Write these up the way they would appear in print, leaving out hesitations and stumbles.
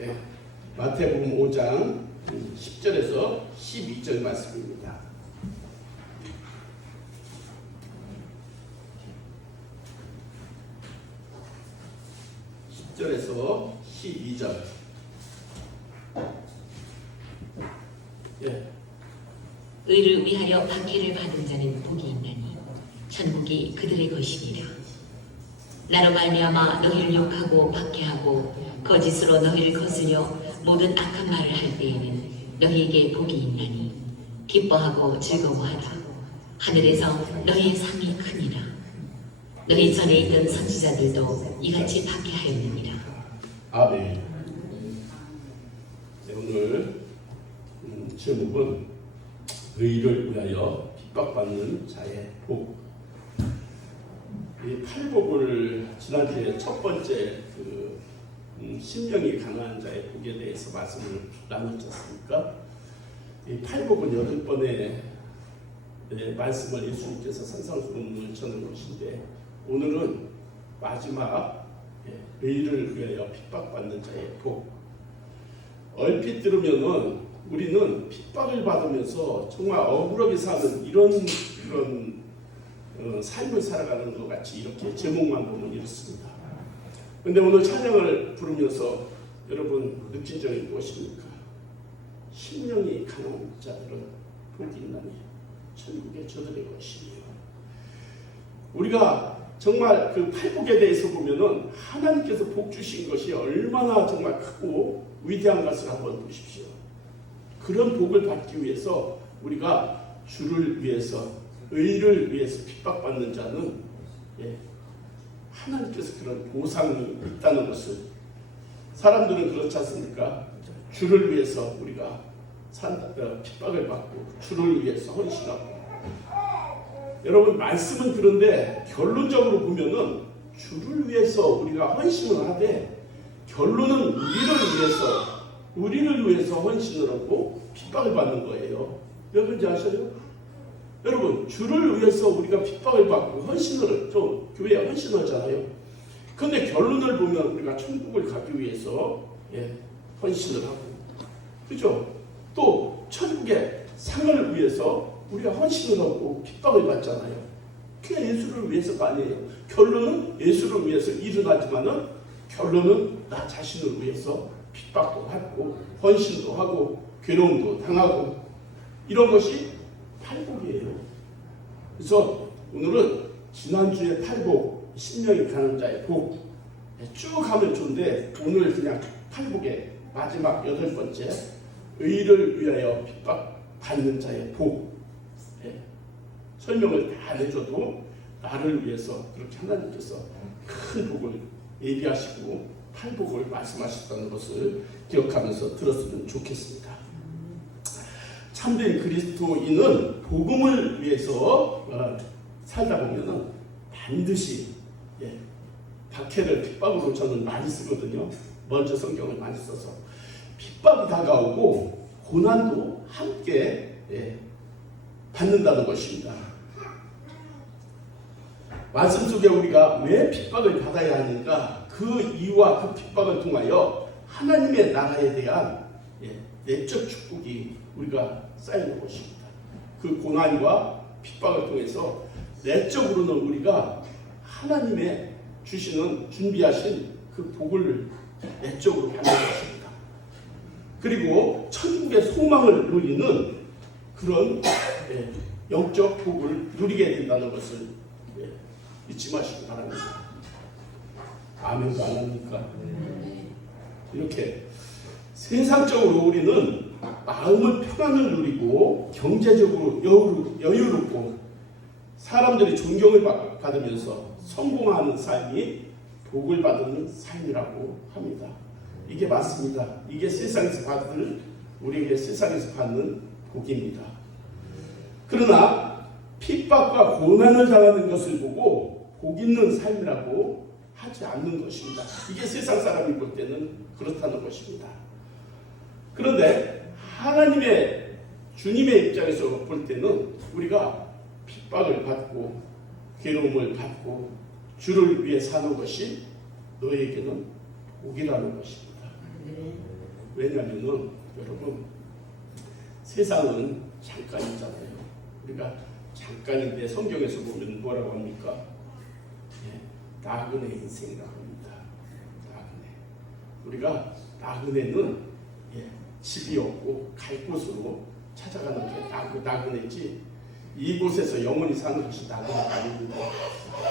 네, 마태복음 5장 10절에서 12절 말씀입니다. 절에서 12절. 예. 의를 위하여 박해를 받은 자는 복이 있나니 천국이 그들의 것이니라. 나로 말미암아 너희를 욕하고 박해하고 거짓으로 너희를 거스려 모든 악한 말을 할 때에는 너희에게 복이 있나니 기뻐하고 즐거워하라. 하늘에서 너희의 상이 크니라. 너희 전에 있던 선지자들도 이같이 박해하였느니라. 아멘. 네, 오늘 제목은 의를 위하여 핍박받는 자의 복. 이 팔복을 지난주에 첫 번째 심령이 강한 자의 복에 대해서 말씀을 나눴지 않습니까? 이 팔복은 8번의 말씀을 예수님께서 산상수훈을 전한 것인데, 오늘은 마지막 의를 위하여 핍박받는 자의 복. 얼핏 들으면은 우리는 핍박을 받으면서 정말 억울하게 사는 이런 삶을 살아가는 것 같이 이렇게 제목만 보면 이렇습니다. 그런데 오늘 찬양을 부르면서 여러분 느낀 점이 무엇입니까? 심령이 강한 자들은 복이 있나니 천국의 저들의 것이며, 우리가 정말 그 팔복에 대해서 보면은 하나님께서 복 주신 것이 얼마나 정말 크고 위대한 것을 한번 보십시오. 그런 복을 받기 위해서 우리가 주를 위해서, 의를 위해서 핍박받는 자는 하나님께서 그런 보상이 있다는 것을, 사람들은 그렇지 않습니까? 주를 위해서 우리가 핍박을 받고 주를 위해서 헌신하고, 여러분 말씀은 그런데 결론적으로 보면은 주를 위해서 우리가 헌신을 하되 결론은 우리를 위해서 헌신을 하고 핍박을 받는 거예요. 왜 그런지 아셔요? 여러분 주를 위해서 우리가 핍박을 받고 헌신을 교회에 헌신하잖아요. 그런데 결론을 보면 우리가 천국을 가기 위해서 헌신을 하고, 그죠? 또 천국의 상을 위해서 우리가 헌신을 하고 핍박을 받잖아요. 그게 예수를 위해서가 아니에요. 결론은 예수를 위해서 일어나지만은 결론은 나 자신을 위해서 핍박도 하고 헌신도 하고 괴로움도 당하고, 이런 것이 팔복이에요. 그래서 오늘은 지난주에 팔복, 심령이 가는 자의 복 쭉 가면 좋은데, 오늘 그냥 팔복의 마지막 8번째 의를 위하여 핍박받는 자의 복, 설명을 다 해줘도 나를 위해서 그렇게 하나님께서 큰 복을 예비하시고 팔복을 말씀하셨다는 것을 기억하면서 들었으면 좋겠습니다. 참된 그리스도인은 복음을 위해서 살다 보면은 반드시 박해를 핍박으로 저는 많이 쓰거든요. 먼저 성경을 많이 써서 핍박이 다가오고 고난도 함께 받는다는 것입니다. 말씀 속에 우리가 왜 핍박을 받아야 하는가, 그 이유와 그 핍박을 통하여 하나님의 나라에 대한 내적 축복이 우리가 쌓이는 것입니다. 그 고난과 핍박을 통해서 내적으로는 우리가 하나님의 주시는 준비하신 그 복을 내적으로 받는 것입니다. 그리고 천국의 소망을 누리는 그런 영적 복을 누리게 된다는 것을 잊지 마시기 바랍니다. 아멘도 안 합니까? 이렇게 세상적으로 우리는 마음의 평안을 누리고 경제적으로 여유롭고 사람들이 존경을 받으면서 성공하는 삶이 복을 받는 삶이라고 합니다. 이게 맞습니다. 이게 우리에게 세상에서 받는 복입니다. 그러나 핍박과 고난을 당하는 것을 보고 복 있는 삶이라고 하지 않는 것입니다. 이게 세상 사람이 볼 때는 그렇다는 것입니다. 그런데 주님의 입장에서 볼 때는 우리가 핍박을 받고 괴로움을 받고 주를 위해 사는 것이 너에게는 복이라는 것입니다. 왜냐하면은 여러분 세상은 잠깐이잖아요. 우리가 잠깐인데 성경에서 보면 뭐라고 합니까? 나그네 인생이라고 합니다. 나그네. 우리가 나그네는 집이 없고 갈 곳으로 찾아가는 게 나그네지 이곳에서 영원히 사는 것이 나그네가 아닙니다.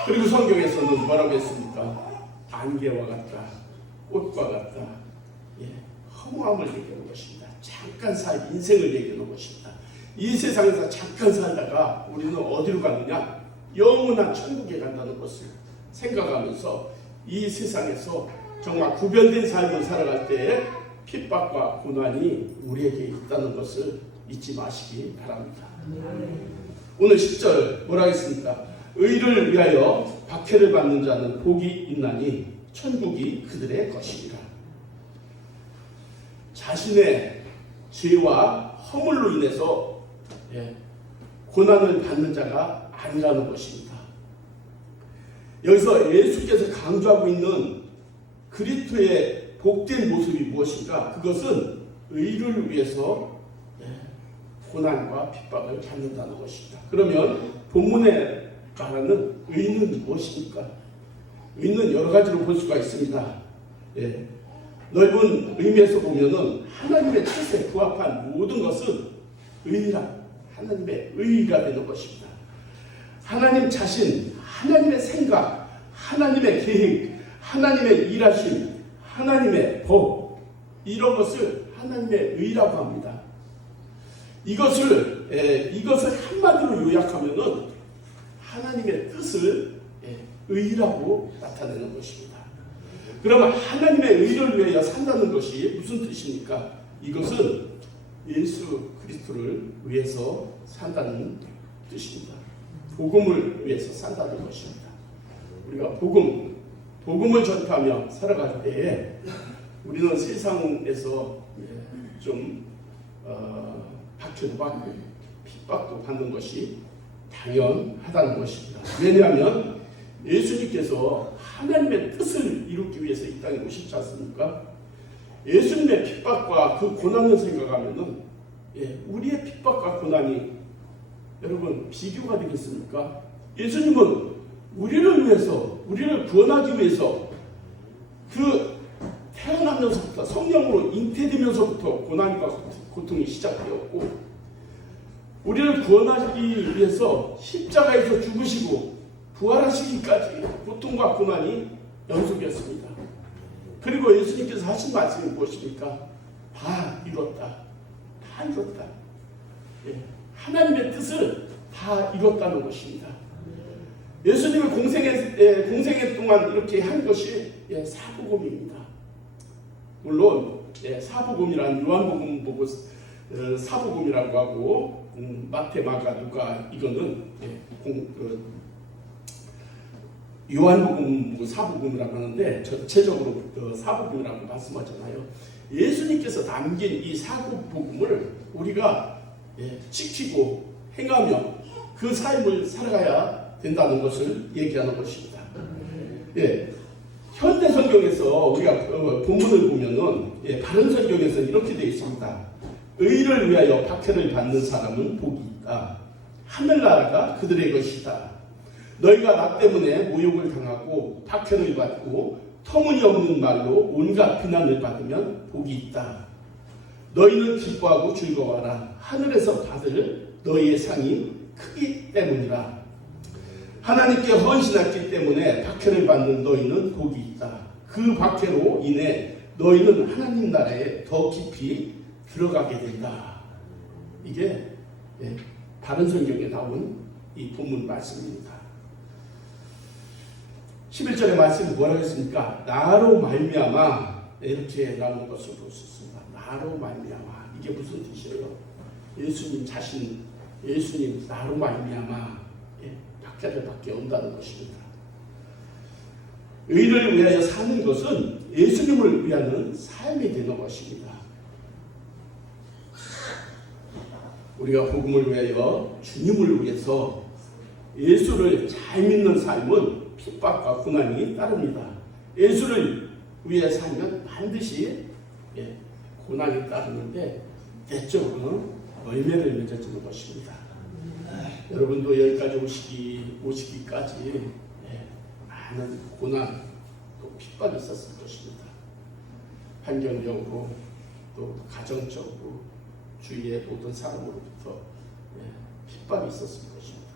그리고 성경에서는 뭐라고 했습니까? 안개와 같다, 꽃과 같다, 허무함을 얘기하는 것입니다. 잠깐 살 인생을 얘기하는 것입니다. 이 세상에서 잠깐 살다가 우리는 어디로 가느냐? 영원한 천국에 간다는 것을 생각하면서 이 세상에서 정말 구별된 삶을 살아갈 때에 핍박과 고난이 우리에게 있다는 것을 잊지 마시기 바랍니다. 오늘 10절 뭐라 했습니까? 의를 위하여 박해를 받는 자는 복이 있나니 천국이 그들의 것이니라. 자신의 죄와 허물로 인해서 고난을 받는 자가 아니라는 것입니다. 여기서 예수께서 강조하고 있는 그리스도의 복된 모습이 무엇인가? 그것은 의를 위해서 고난과 핍박을 받는다는 것입니다. 그러면 본문에 말하는 의는 무엇입니까? 의는 여러 가지로 볼 수가 있습니다. 넓은 의미에서 보면은 하나님의 뜻에 부합한 모든 것은 의라, 하나님의 의가 되는 것입니다. 하나님 자신, 하나님의 생각, 하나님의 계획, 하나님의 일하심, 하나님의 법, 이런 것을 하나님의 의라고 합니다. 이것을 한마디로 요약하면은 하나님의 뜻을 의라고 나타내는 것입니다. 그러면 하나님의 의를 위하여 산다는 것이 무슨 뜻입니까? 이것은 예수 그리스도를 위해서 산다는 뜻입니다. 복음을 위해서 산다는 것입니다. 우리가 복음을 전파하며 살아갈 때에 우리는 세상에서 좀 박해도 받고 핍박도 받는 것이 당연하다는 것입니다. 왜냐하면 예수님께서 하나님의 뜻을 이루기 위해서 이 땅에 오셨지 않습니까? 예수님의 핍박과 그 고난을 생각하면은 우리의 핍박과 고난이 여러분 비교가 되겠습니까? 예수님은 우리를 위해서, 우리를 구원하기 위해서 그 태어나면서부터 성령으로 잉태되면서부터 고난과 고통이 시작되었고, 우리를 구원하기 위해서 십자가에서 죽으시고 부활하시기까지 고통과 고난이 연속이었습니다. 그리고 예수님께서 하신 말씀이 무엇입니까? 다 이뤘다. 다 이뤘다. 하나님의 뜻을 다 이뤘다는 것입니다. 예수님의 공생애 동안 이렇게 한 것이 사복음입니다. 물론 사복음이란 요한복음 보고 사복음이라고 하고 마태, 마가, 누가 이거는 요한복음 사복음이라고 하는데 전체적으로 사복음이라고 말씀하잖아요. 예수님께서 남긴 이 사복음을 우리가 지키고 행하며 그 삶을 살아가야 된다는 것을 얘기하는 것입니다. 현대 성경에서 우리가 본문을 보면은 바른 성경에서 이렇게 되어 있습니다. 의를 위하여 박해를 받는 사람은 복이 있다. 하늘나라가 그들의 것이다. 너희가 나 때문에 모욕을 당하고 박해를 받고 터무니없는 말로 온갖 비난을 받으면 복이 있다. 너희는 기뻐하고 즐거워하라. 하늘에서 받을 너희의 상이 크기 때문이라. 하나님께 헌신했기 때문에 박해를 받는 너희는 복이 있다. 그 박해로 인해 너희는 하나님 나라에 더 깊이 들어가게 된다. 이게 바른 성경에 나온 이 본문 말씀입니다. 11절의 말씀이 뭐라고 했습니까? 나로 말미암아 이렇게 나오는 것을 볼 수 있습니다. 나로 말미암아 이게 무슨 뜻이에요? 예수님 자신, 예수님 나로 말미암아 박해를 받게 온다는 것입니다. 의를 위하여 사는 것은 예수님을 위하는 삶이 되는 것입니다. 우리가 복음을 위하여 주님을 위해서 예수를 잘 믿는 삶은 핍박과 고난이 따릅니다. 예수를 위해 살면 반드시 고난이 따르는데 때적으로는 열매를 맺어주는 것입니다. 여러분도 여기까지 오시기까지 많은 고난 또 핍박이 있었을 것입니다. 환경적으로 또 가정적으로 주위의 모든 사람으로부터 핍박이 있었을 것입니다.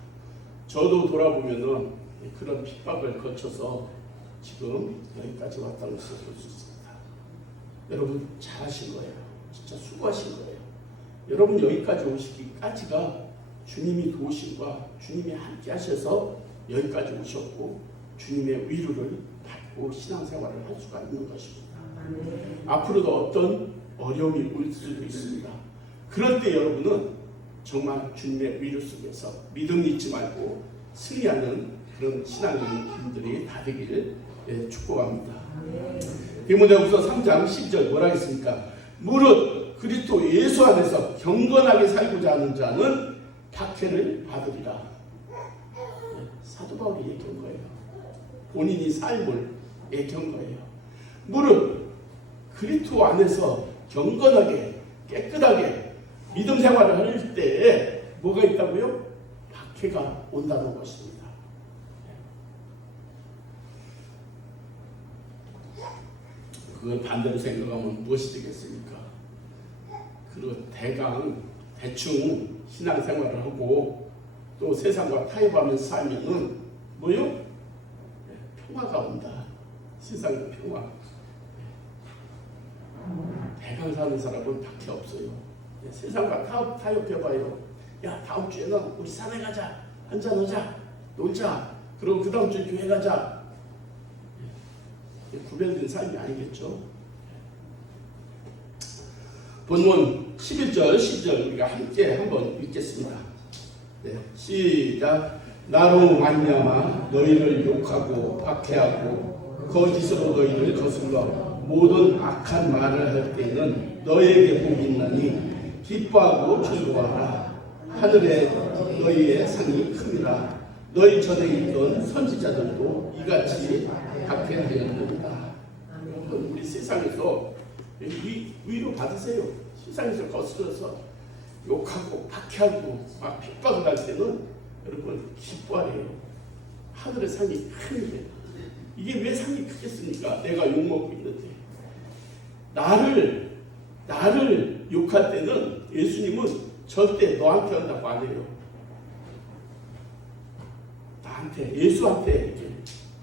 저도 돌아보면은 그런 핍박을 거쳐서 지금 여기까지 왔다는 것을 볼 수 있습니다. 여러분 잘하신 거예요. 진짜 수고하신 거예요. 여러분 여기까지 오시기까지가 주님이 도우심과 주님이 함께 하셔서 여기까지 오셨고 주님의 위로를 받고 신앙생활을 할 수가 있는 것입니다. 앞으로도 어떤 어려움이 올 수도 있습니다. 그럴 때 여러분은 정말 주님의 위로 속에서 믿음 잊지 말고 승리하는 그런 신앙인들이 다 되기를 축복합니다. 디모데후서 3장 10절 뭐라 했습니까? 무릇 그리스도 예수 안에서 경건하게 살고자 하는 자는 박해를 받으리라. 사도 바울이 얘기한 거예요. 본인이 삶을 얘기한 거예요. 무릇 그리스도 안에서 경건하게 깨끗하게 믿음 생활을 할 때에 뭐가 있다고요? 박해가 온다는 것입니다. 그걸 반대로 생각하면 무엇이 되겠습니까? 그리고 대충 신앙생활을 하고 또 세상과 타협하면서 살면은 뭐요? 평화가 온다. 세상의 평화. 대강 사는 사람은 밖에 없어요. 세상과 타협해봐요. 야 다음 주에는 우리 산에 가자. 한잔하자. 놀자. 그리고 그 다음 주에 교회 가자. 구별된 삶이 아니겠죠. 본문 11절 12절 우리가 함께 한번 읽겠습니다. 시작. 나로 말미암아 너희를 욕하고 박해하고 거짓으로 너희를 거슬러 모든 악한 말을 할 때에는 너희에게 복이 있나니 기뻐하고 즐거워하라. 하늘에 너희의 상이 큽니다. 너희 전에 있던 선지자들도 이같이 박해하였느니라. 우리 세상에서 위로 받으세요. 세상에서 거슬러서 욕하고 박해하고 막 핍박을 할 때는 여러분 기뻐하래요. 하늘의 상이 큰데 이게 왜 상이 크겠습니까? 내가 욕먹고 있는데 나를 욕할 때는 예수님은 절대 너한테 한다고 안 해요. 나한테 예수한테 이렇게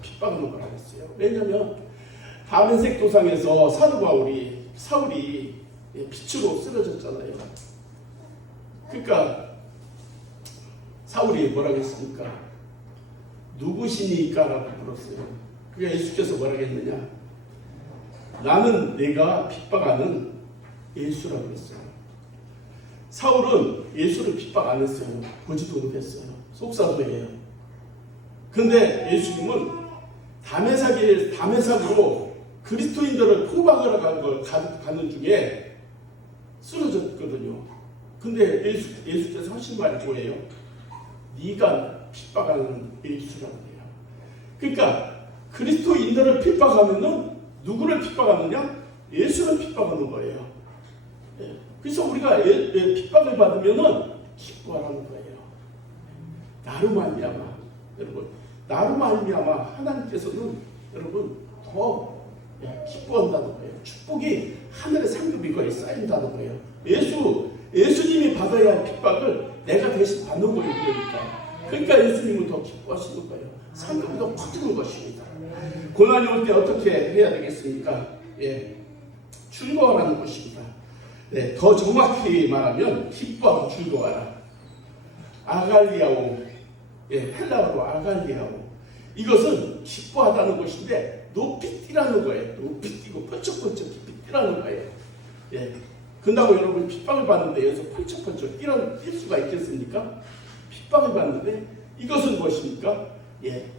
핍박하는 걸 하겠어요. 왜냐하면 다메섹 도상에서 사울이 빛으로 쓰러졌잖아요. 그러니까 사울이 뭐라고 했습니까? 누구시니까라고 물었어요. 그러니까 예수께서 뭐라고 했느냐? 나는 내가 핍박하는 예수라고 했어요. 사울은 예수를 핍박 안 했어요. 보지도 못했어요. 속사도예요. 근데 예수님은 담에삭으로 그리스도인들을 포박을 가는 중에 쓰러졌거든요. 근데 예수께서 하신 말이 뭐예요? 네가 핍박하는 예수라고 해요. 그러니까 그리스도인들을 핍박하면은 누구를 핍박하느냐? 예수를 핍박하는 거예요. 그래서 우리가 핍박을 받으면은 기뻐하라는 거예요. 나로 말미암아 여러분, 나로 말미암아 하나님께서는 여러분 더 기뻐한다는 거예요. 축복이 하늘의 상급이 거에 쌓인다는 거예요. 예수님이 받아야 할 핍박을 내가 대신 받는 거예요. 그러니까 예수님은 더 기뻐하시는 거예요. 상급이 더 커지는 것입니다. 고난이 올 때 어떻게 해야 되겠습니까? 즐거워하는 것입니다. 더 정확히 말하면 기뻐하고 즐거워하라. 아갈리아오, 헬라어로 아갈리아오. 이것은 기뻐하다는 것인데 높이 뛰라는 거예요. 높이 뛰고 펄쩍펄쩍 깊이 뛰라는 거예요. 근다고 여러분 핍박을 받는데 여기서 펄쩍펄쩍 뛸 수가 있겠습니까? 핍박을 받는데 이것은 무엇입니까?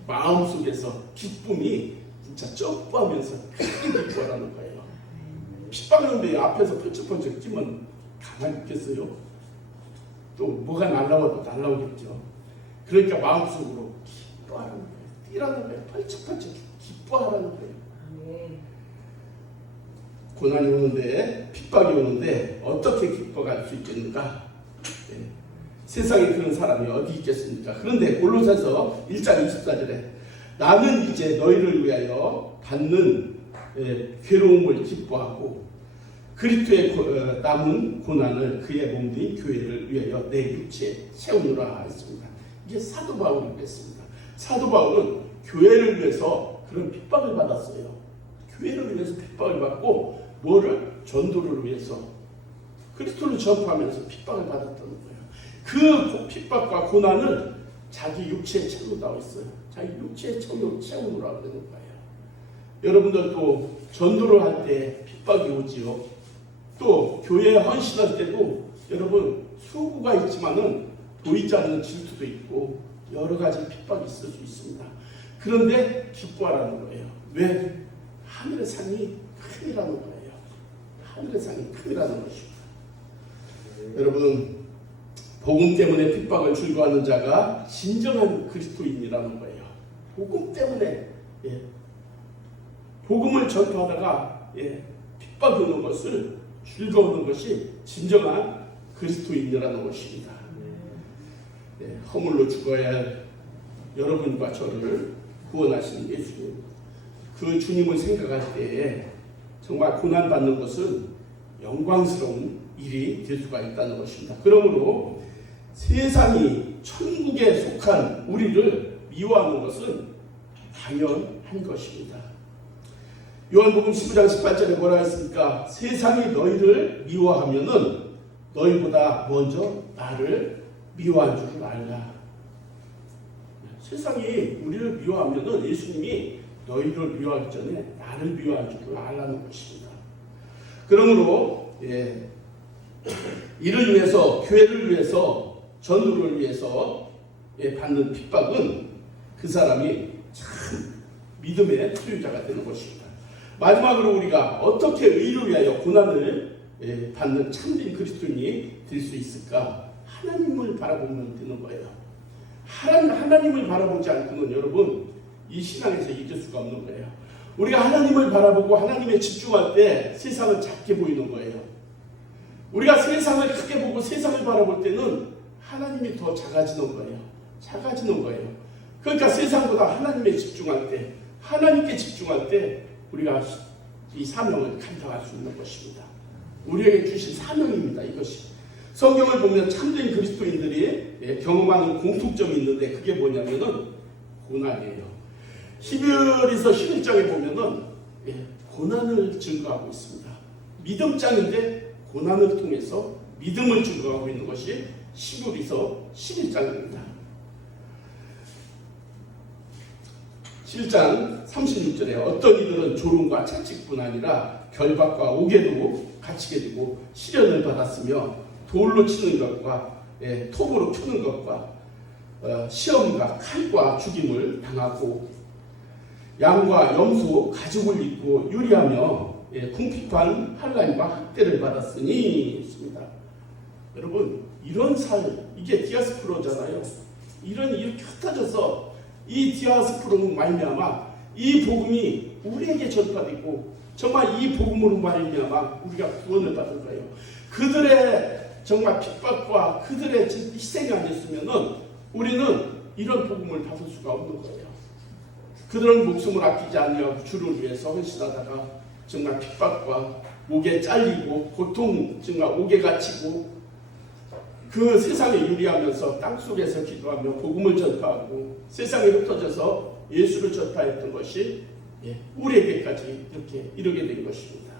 마음속에서 기쁨이 진짜 점프하면서 크게 기뻐하는 거예요. 핍박하는데 앞에서 펄쩍펄쩍 뛰면 가만히 있겠어요? 또 뭐가 날라와도 날라오겠죠. 그러니까 마음속으로 기뻐하는 거예요. 뛰라는 거예요. 펄쩍펄쩍 기뻐하라는 거예요. 고난이 오는데, 핍박이 오는데 어떻게 기뻐할 수 있겠는가? 세상에 그런 사람이 어디 있겠습니까? 그런데 골로새서 1장 24절에 나는 이제 너희를 위하여 받는 괴로움을 기뻐하고 그리스도의 남은 고난을 그의 몸인 교회를 위하여 내 육체에 채우노라 했습니다. 이게 사도 바울이 그랬습니다. 사도 바울은 교회를 위해서 그런 핍박을 받았어요. 교회를 위해서 핍박을 받고 뭐를? 전도를 위해서 그리스도를 전파하면서 핍박을 받았다는 거예요. 그 핍박과 고난을 자기 육체에 채우라고 했어요. 자기 육체에 채우라고 하는 거예요. 여러분들도 전도를 할 때 핍박이 오지요. 또 교회에 헌신할 때도 여러분 수고가 있지만은 보이지 않는 질투도 있고 여러 가지 핍박이 있을 수 있습니다. 그런데 기뻐하라는 거예요. 왜? 하늘의 상이 큰이라는 거예요. 하늘의 상이 큰이라는 것입니다. 여러분, 복음 때문에 핍박을 즐거워하는 자가 진정한 그리스도인이라는 거예요. 복음 때문에 복음을 전파하다가 핍박이 오는 것을 즐거워하는 것이 진정한 그리스도인이라는 것입니다. 허물로 죽어야 할 여러분과 저를 구원하신 예수님, 그 주님을 생각할 때에 정말 고난받는 것은 영광스러운 일이 될 수가 있다는 것입니다. 그러므로 세상이 천국에 속한 우리를 미워하는 것은 당연한 것입니다. 요한복음 19장 18절에 뭐라 했습니까? 세상이 너희를 미워하면은 너희보다 먼저 나를 미워한 줄 알라. 세상이 우리를 미워하면은 예수님이 너희를 미워하기 전에 나를 미워한 줄 알라는 것입니다. 그러므로 이를 위해서, 교회를 위해서, 전도를 위해서 받는 핍박은 그 사람이 참 믿음의 소유자가 되는 것입니다. 마지막으로 우리가 어떻게 의를 위하여 고난을 받는 참된 그리스도인이 될 수 있을까? 하나님을 바라보면 되는 거예요. 하나님을 바라보지 않고는 여러분 이 신앙에서 이길 수가 없는 거예요. 우리가 하나님을 바라보고 하나님에 집중할 때 세상은 작게 보이는 거예요. 우리가 세상을 크게 보고 세상을 바라볼 때는 하나님이 더 작아지는 거예요. 작아지는 거예요. 그러니까 세상보다 하나님에 집중할 때, 하나님께 집중할 때 우리가 이 사명을 감당할 수 있는 것입니다. 우리에게 주신 사명입니다. 이것이. 성경을 보면 참된 그리스도인들이 경험하는 공통점이 있는데 그게 뭐냐면은 고난이에요. 12월에서 11장에 보면은 고난을 증거하고 있습니다. 믿음장인데 고난을 통해서 믿음을 증거하고 있는 것이 12월에서 11장입니다. 7장 36절에 어떤 이들은 조롱과 채찍뿐 아니라 결박과 옥에도 갇히게 되고 시련을 받았으며 돌로 치는 것과 톱으로 푸는 것과 시험과 칼과 죽임을 당하고 양과 염소 가죽을 입고 유리하며 궁핍한 환난과 학대를 받았으니 있습니다. 여러분 이런 이게 디아스포라잖아요. 이렇게 흩어져서 이 디아스포라로 말미암아 이 복음이 우리에게 전파되고 정말 이 복음으로 말미암아 우리가 구원을 받은 거예요. 그들의 정말 핍박과 그들의 희생이 아니었으면은 우리는 이런 복음을 받을 수가 없는 거예요. 그들은 목숨을 아끼지 아니하고 주를 위해서 헌신하다가 정말 핍박과 목에 잘리고 고통 정말 옥에 갇히고 그 세상에 유리하면서 땅속에서 기도하며 복음을 전파하고 세상에 흩어져서 예수를 전파했던 것이 우리에게까지 이렇게 이르게 된 것입니다.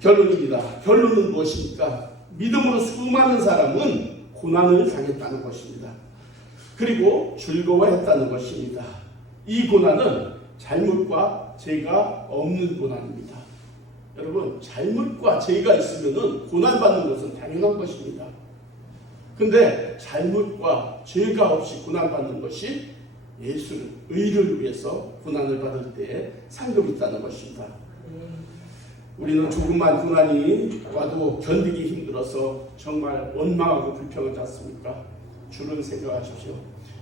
결론입니다. 결론은 무엇입니까? 믿음으로 수많은 사람은 고난을 당했다는 것입니다. 그리고 즐거워했다는 것입니다. 이 고난은 잘못과 죄가 없는 고난입니다. 여러분 잘못과 죄가 있으면 고난받는 것은 당연한 것입니다. 근데 잘못과 죄가 없이 고난받는 것이 예수를 의를 위해서 고난을 받을 때에 상급이 있다는 것입니다. 우리는 조금만 고난이 와도 견디기 힘들어서 정말 원망하고 불평하지 않습니까? 주를 생각하십시오.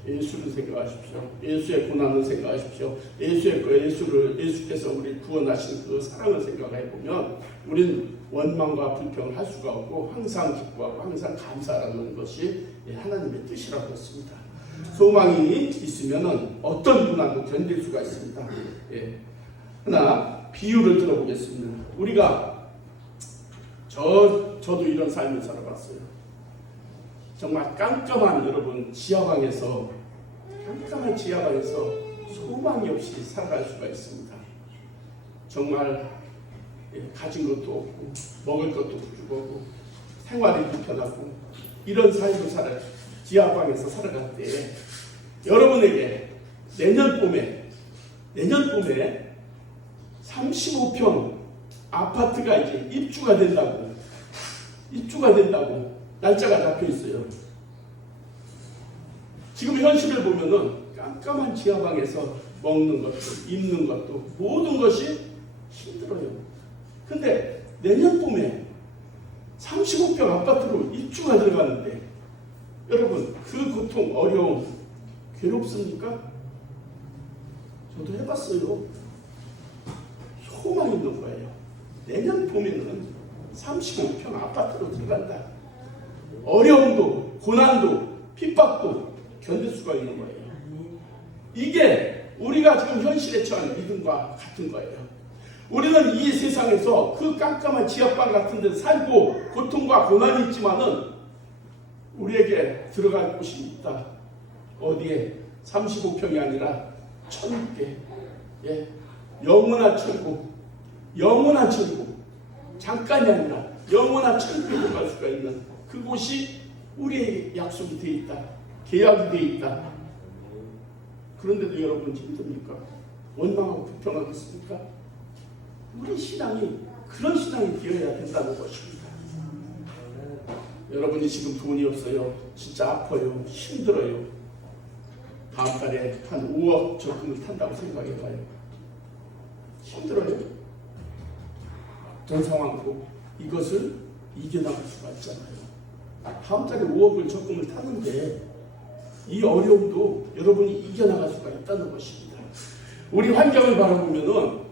예수를 생각하십시오. 예수의 고난을 생각하십시오. 예수께서 우리 구원하신 그 사랑을 생각해 보면 우리는 원망과 불평을 할 수가 없고 항상 기뻐하고 항상 감사하는 것이 하나님의 뜻이라고 했습니다. 소망이 있으면 어떤 고난도 견딜 수가 있습니다. 하나 비유를 들어보겠습니다. 우리가 저도 이런 삶을 살아봤어요. 정말 깜깜한 여러분 깜깜한 지하방에서 소망이 없이 살아갈 수가 있습니다. 정말 가진 것도 없고 먹을 것도 부족하고 생활이 불편하고 이런 삶을 지하방에서 살아갈 때 여러분에게 내년 봄에 35평 아파트가 이제 입주가 된다고 날짜가 잡혀 있어요. 지금 현실을 보면은 깜깜한 지하방에서 먹는 것도 입는 것도 모든 것이 힘들어요. 근데 내년 봄에 35평 아파트로 입주가 들어가는데 여러분 그 고통, 어려움 괴롭습니까? 저도 해봤어요. 소망이 있는 거예요. 내년 봄에는 35평 아파트로 들어간다. 어려움도 고난도 핍박도 견딜 수가 있는 거예요. 이게 우리가 지금 현실에 처한 믿음과 같은 거예요. 우리는 이 세상에서 그 깜깜한 지하방 같은 데서 살고 고통과 고난이 있지만은 우리에게 들어갈 곳이 있다. 어디에? 35평이 아니라 천국에. 영원한 천국. 잠깐이 아니라 영원한 천국에 들어갈 수가 있는 그곳이 우리에게 약속이 되어 있다. 계약이 되어 있다. 그런데도 여러분 힘듭니까? 원망하고 불평하겠습니까? 우리 신앙이 그런 신앙이 되어야 된다는 것입니다. 여러분이 지금 돈이 없어요. 진짜 아파요. 힘들어요. 다음 달에 한 5억 적금을 탄다고 생각해봐요. 힘들어요. 어떤 상황도 이것을 이겨나갈 수가 있잖아요. 다음 달에 5억을 적금을 타는데 이 어려움도 여러분이 이겨나갈 수가 있다는 것입니다. 우리 환경을 바라보면은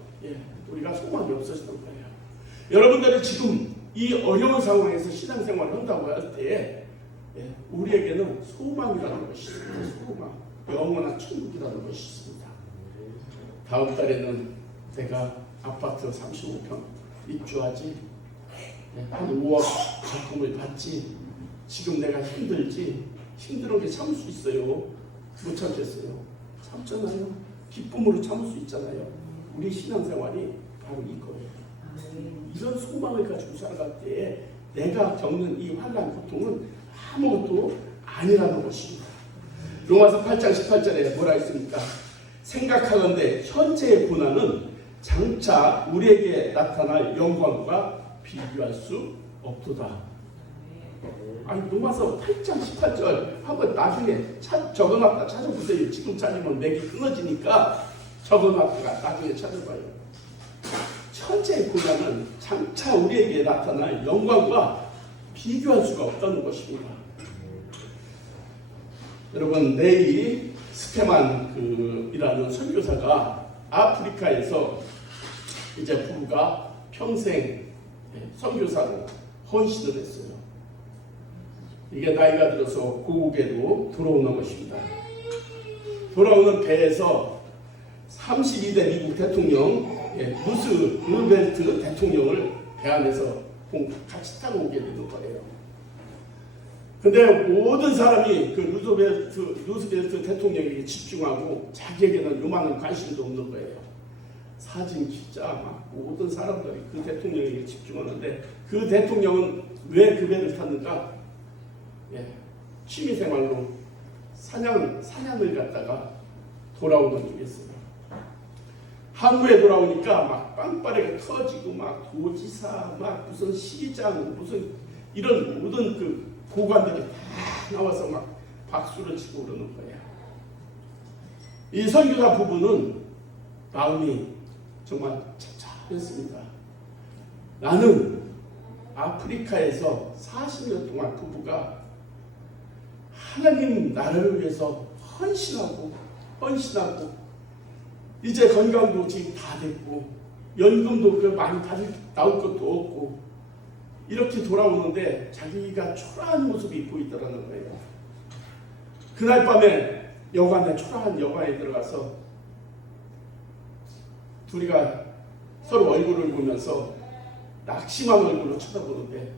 우리가 소망이 없어지는 거예요. 여러분들이 지금 이 어려운 상황에서 신앙생활을 한다고 할 때 우리에게는 소망이라는 것이 있습니다. 소망, 영원한 천국이라는 것이 있습니다. 다음 달에는 내가 아파트 35평 입주하지, 한 5억 적금을 받지, 지금 내가 힘든 게 참을 수 있어요. 못 참겠어요. 참잖아요. 기쁨으로 참을 수 있잖아요. 우리 신앙생활이 바로 이거예요. 이런 소망을 가지고 살아갈 때 내가 겪는 이 환난 고통은 아무것도 아니라는 것입니다. 로마서 8장 18절에 뭐라 했습니까? 생각하건대 현재의 고난은 장차 우리에게 나타날 영광과 비교할 수 없도다. 아니 로마서 8장 18절 한번 나중에 적어놨다 찾아보세요. 지금 찾으면 맥이 끊어지니까 적어놨다가 나중에 찾아봐요. 현재의 고난은 장차 우리에게 나타날 영광과 비교할 수가 없다는 것입니다. 여러분 네이 스테만이라는 선교사가 아프리카에서 이제 부부가 평생 선교사로 헌신을 했어요. 이게 나이가 들어서 고국에도 돌아오는 것입니다. 돌아오는 배에서 32대 미국 대통령 루스벨트 대통령을 배 안에서 같이 타고 오게 되는 거예요. 근데 모든 사람이 그 루스벨트 대통령에게 집중하고 자기에게는 요만한 관심도 없는 거예요. 사진, 기자, 막 모든 사람들이 그 대통령에게 집중하는데 그 대통령은 왜 그 배를 탔는가? 취미생활로 사냥을 갔다가 돌아오는 중이었어요. 한국에 돌아오니까 막 빵빠레가 터지고 막 도지사, 막 무슨 시장, 무슨 이런 모든 그 고관들이 다 나와서 막 박수를 치고 그러는 거예요. 이 선교사 부부는 마음이 정말 착잡했습니다. 나는 아프리카에서 40년 동안 부부가 하나님 나라를 위해서 헌신하고 이제 건강도 지금 다 됐고 연금도 그 많이 나올 것도 없고 이렇게 돌아오는데 자기가 초라한 모습이 보이더라는 거예요. 그날 밤에 초라한 여관에 들어가서 둘이가 서로 얼굴을 보면서 낙심한 얼굴로 쳐다보는데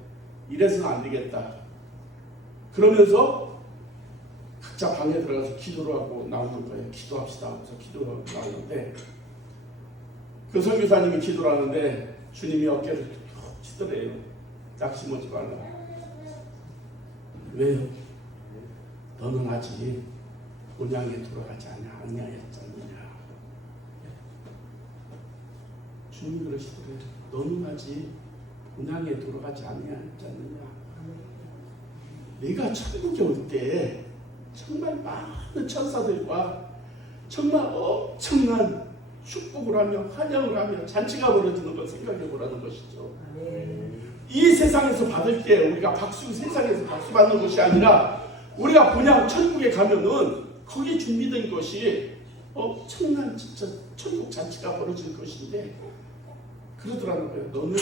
이래서는 안 되겠다. 그러면서 각자 방에 들어가서 기도를 하고 나오는 거예요. 기도합시다 하면서 기도하고 나오는데 그 선교사님이 기도를 하는데 주님이 어깨를 툭 치더래요. 낙심하지 말라. 왜요? 너는 아직 본향에 돌아가지 아니하였잖느냐. 주님이 그러시더래요. 너는 아직 본향에 돌아가지 아니하였잖느냐. 네가 천국에 올 때 정말 많은 천사들과 정말 엄청난 축복을 하며 환영을 하며 잔치가 벌어지는 걸 생각해 보라는 것이죠. 이 세상에서 받을 때 우리가 세상에서 박수 받는 것이 아니라 우리가 본향 천국에 가면은 거기 준비된 것이 엄청난 진짜 천국 잔치가 벌어질 것인데 그러더라는 거예요. 너는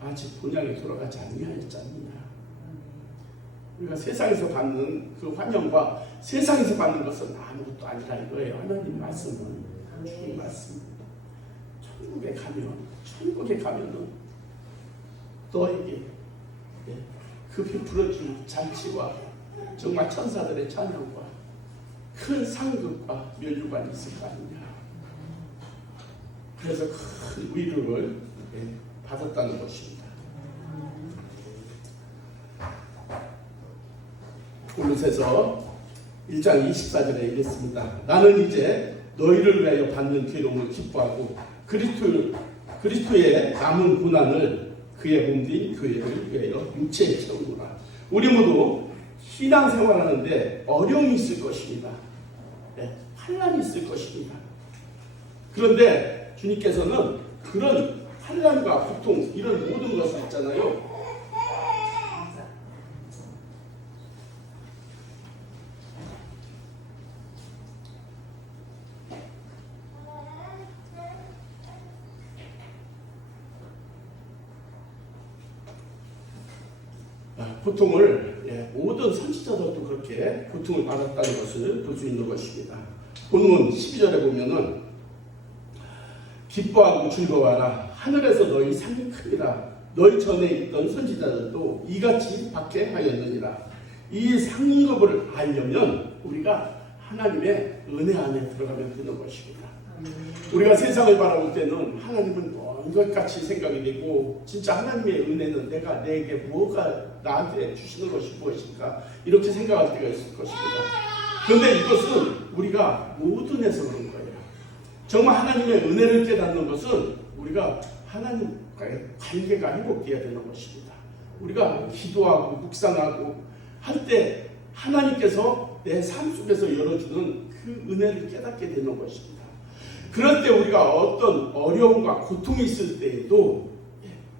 아직 본향에 돌아가지 아니하였잖느냐. 우리가 세상에서 받는 그 환영과 세상에서 받는 것은 아무것도 아니라 이거예요. 하나님 말씀은 주의 말씀. 천국에 가면은 너에게 그 베풀어줄 잔치와 정말 천사들의 찬양과 큰 상급과 면류관이 있을 거 아니냐. 그래서 큰 위로를 받았다는 것입니다. 골로새서 1장 24절에 이랬습니다. 나는 이제 너희를 위하여 받는 괴로움을 기뻐하고 그리스도의 남은 고난을 그의 몸된 교회를 위하여 육체에 채우노라. 우리 모두 신앙생활하는데 어려움이 있을 것입니다. 환난이 있을 것입니다. 그런데 주님께서는 그런 환난과 고통 이런 모든 것을 있잖아요. 고통을 모든 선지자들도 그렇게 고통을 받았다는 것을 볼 수 있는 것입니다. 본문 12절에 보면은 기뻐하고 즐거워하라. 하늘에서 너희 상이 크니라. 너희 전에 있던 선지자들도 이같이 받게 하였느니라. 이 상급을 알려면 우리가 하나님의 은혜 안에 들어가면 되는 것입니다. 우리가 세상을 바라볼 때는 하나님은 먼 것 같이 생각이 되고 진짜 하나님의 은혜는 내게 뭐가 나한테 주시는 것이 무엇인가 이렇게 생각할 때가 있을 것입니다. 그런데 이것은 우리가 모든에서 그런 거예요. 정말 하나님의 은혜를 깨닫는 것은 우리가 하나님과의 관계가 회복되어야 되는 것입니다. 우리가 기도하고 묵상하고 할 때 하나님께서 내 삶 속에서 열어주는 그 은혜를 깨닫게 되는 것입니다. 그럴 때 우리가 어떤 어려움과 고통이 있을 때에도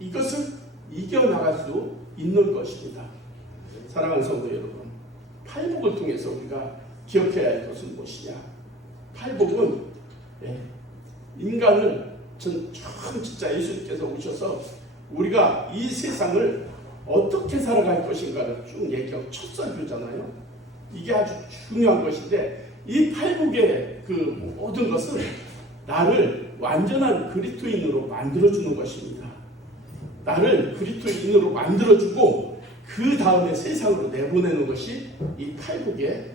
이것을 이겨나갈 수 있는 것입니다. 사랑하는 성도 여러분, 팔복을 통해서 우리가 기억해야 할 것은 무엇이냐? 팔복은 인간을 참 진짜 예수님께서 오셔서 우리가 이 세상을 어떻게 살아갈 것인가를 쭉 얘기하고 첫 설교잖아요. 이게 아주 중요한 것인데 이 팔복의 그 모든 것은 나를 완전한 그리스도인으로 만들어주는 것입니다. 나를 그리스도인으로 만들어주고 그 다음에 세상으로 내보내는 것이 이 팔복의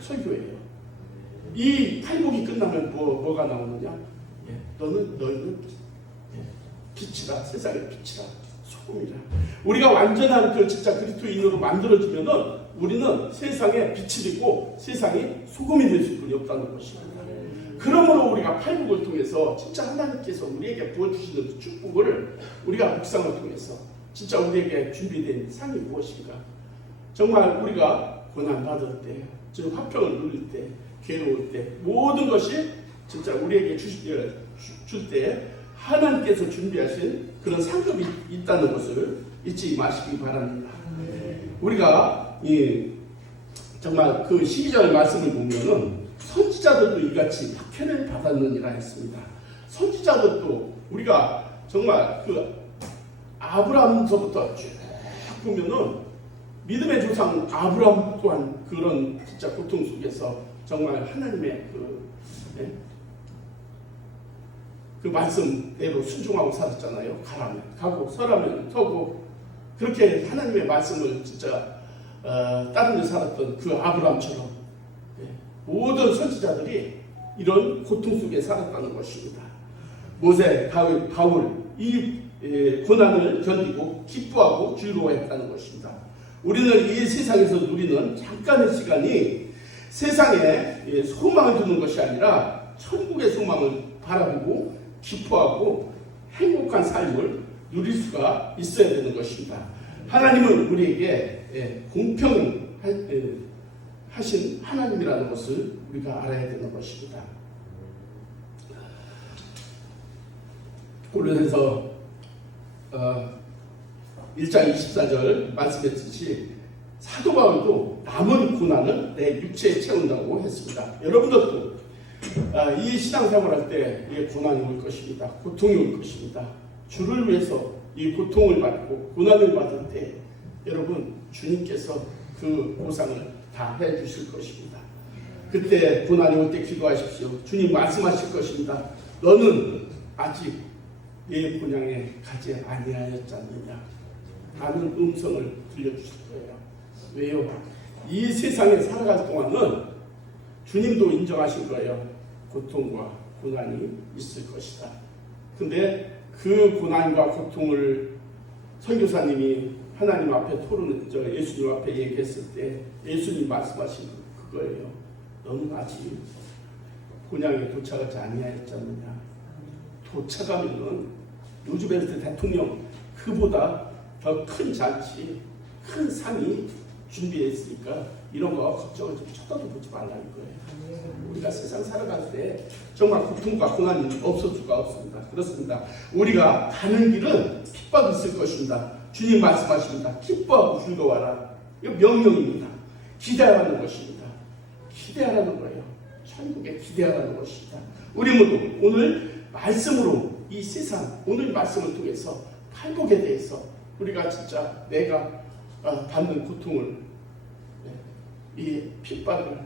설교예요. 이 팔복이 끝나면 뭐가 나오느냐? 너희는 빛이라, 세상의 빛이라, 소금이라. 우리가 완전한 그 진짜 그리스도인으로 만들어지면은 우리는 세상에 빛이 되고 세상이 소금이 될 수뿐이 없다는 것입니다. 그러므로 우리가 팔복을 통해서 진짜 하나님께서 우리에게 부어주시는 축복을 우리가 묵상을 통해서 진짜 우리에게 준비된 상이 무엇인가? 정말 우리가 고난받을 때, 즉 화평을 누릴 때, 괴로울 때 모든 것이 진짜 우리에게 줄 때 하나님께서 준비하신 그런 상급이 있다는 것을 잊지 마시기 바랍니다. 우리가 이 정말 그 12절 말씀을 보면은 선지자들도 이같이 박해를 받았느니라 했습니다. 선지자들도 우리가 정말 그 아브라함서부터 쭉 보면은 믿음의 조상 아브라함 또한 그런 진짜 고통 속에서 정말 하나님의 그 말씀대로 순종하고 살았잖아요. 가라면 가고 서라면 서고 그렇게 하나님의 말씀을 진짜 따르며 살았던 그 아브라함처럼 모든 선지자들이 이런 고통 속에 살았다는 것입니다. 모세, 바울 이 고난을 견디고 기뻐하고 즐거워했다는 것입니다. 우리는 이 세상에서 누리는 잠깐의 시간이 세상에 소망을 두는 것이 아니라 천국의 소망을 바라보고 기뻐하고 행복한 삶을 누릴 수가 있어야 되는 것입니다. 하나님은 우리에게 공평하신 하나님이라는 것을 우리가 알아야 되는 것입니다. 골로새서 1장 24절 말씀했듯이 사도 바울도 남은 고난을 내 육체에 채운다고 했습니다. 여러분들도 이 신앙생활할 때 고난이 올 것입니다. 고통이 올 것입니다. 주를 위해서 이 고통을 받고 고난을 받을 때 여러분 주님께서 그 보상을 다 해주실 것입니다. 그때 고난이 올 때 기도하십시오. 주님 말씀하실 것입니다. 너는 아직 내 본향에 가지 아니하였지 않느냐 라는 음성을 들려주실 거예요. 왜요? 이 세상에 살아갈 동안은 주님도 인정하신 거예요. 고통과 고난이 있을 것이다. 근데 그 고난과 고통을 선교사님이 하나님 앞에 예수님 앞에 얘기했을 때 예수님 말씀하신 그거예요. 너는 아직 본향에 도착하지 아니하였지 않느냐. 도착하면은 루즈벨트 대통령 그보다 더 큰 잔치, 큰 상이 준비해 있으니까 이런 거 걱정을 좀 쳐다도 보지 말라는 거예요. 우리가 세상 살아갈 때 정말 고통과 고난이 없을 수가 없습니다. 그렇습니다. 우리가 가는 길은 핍박이 있을 것입니다. 주님 말씀하십니다. 기뻐하고 즐거워하라. 이거 명령입니다. 기대하라는 것입니다. 기대하라는 거예요. 천국에 기대하라는 것입니다. 우리 모두 오늘 말씀으로 이 세상 오늘 말씀을 통해서 팔복에 대해서 우리가 진짜 내가 받는 고통을 이 핍박을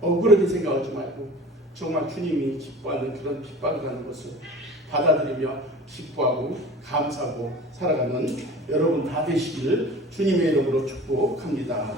억울하게 생각하지 말고 정말 주님이 기뻐하는 그런 핍박이라는 것을 받아들이며 기뻐하고 감사하고 살아가는 여러분 다 되시기를 주님의 이름으로 축복합니다.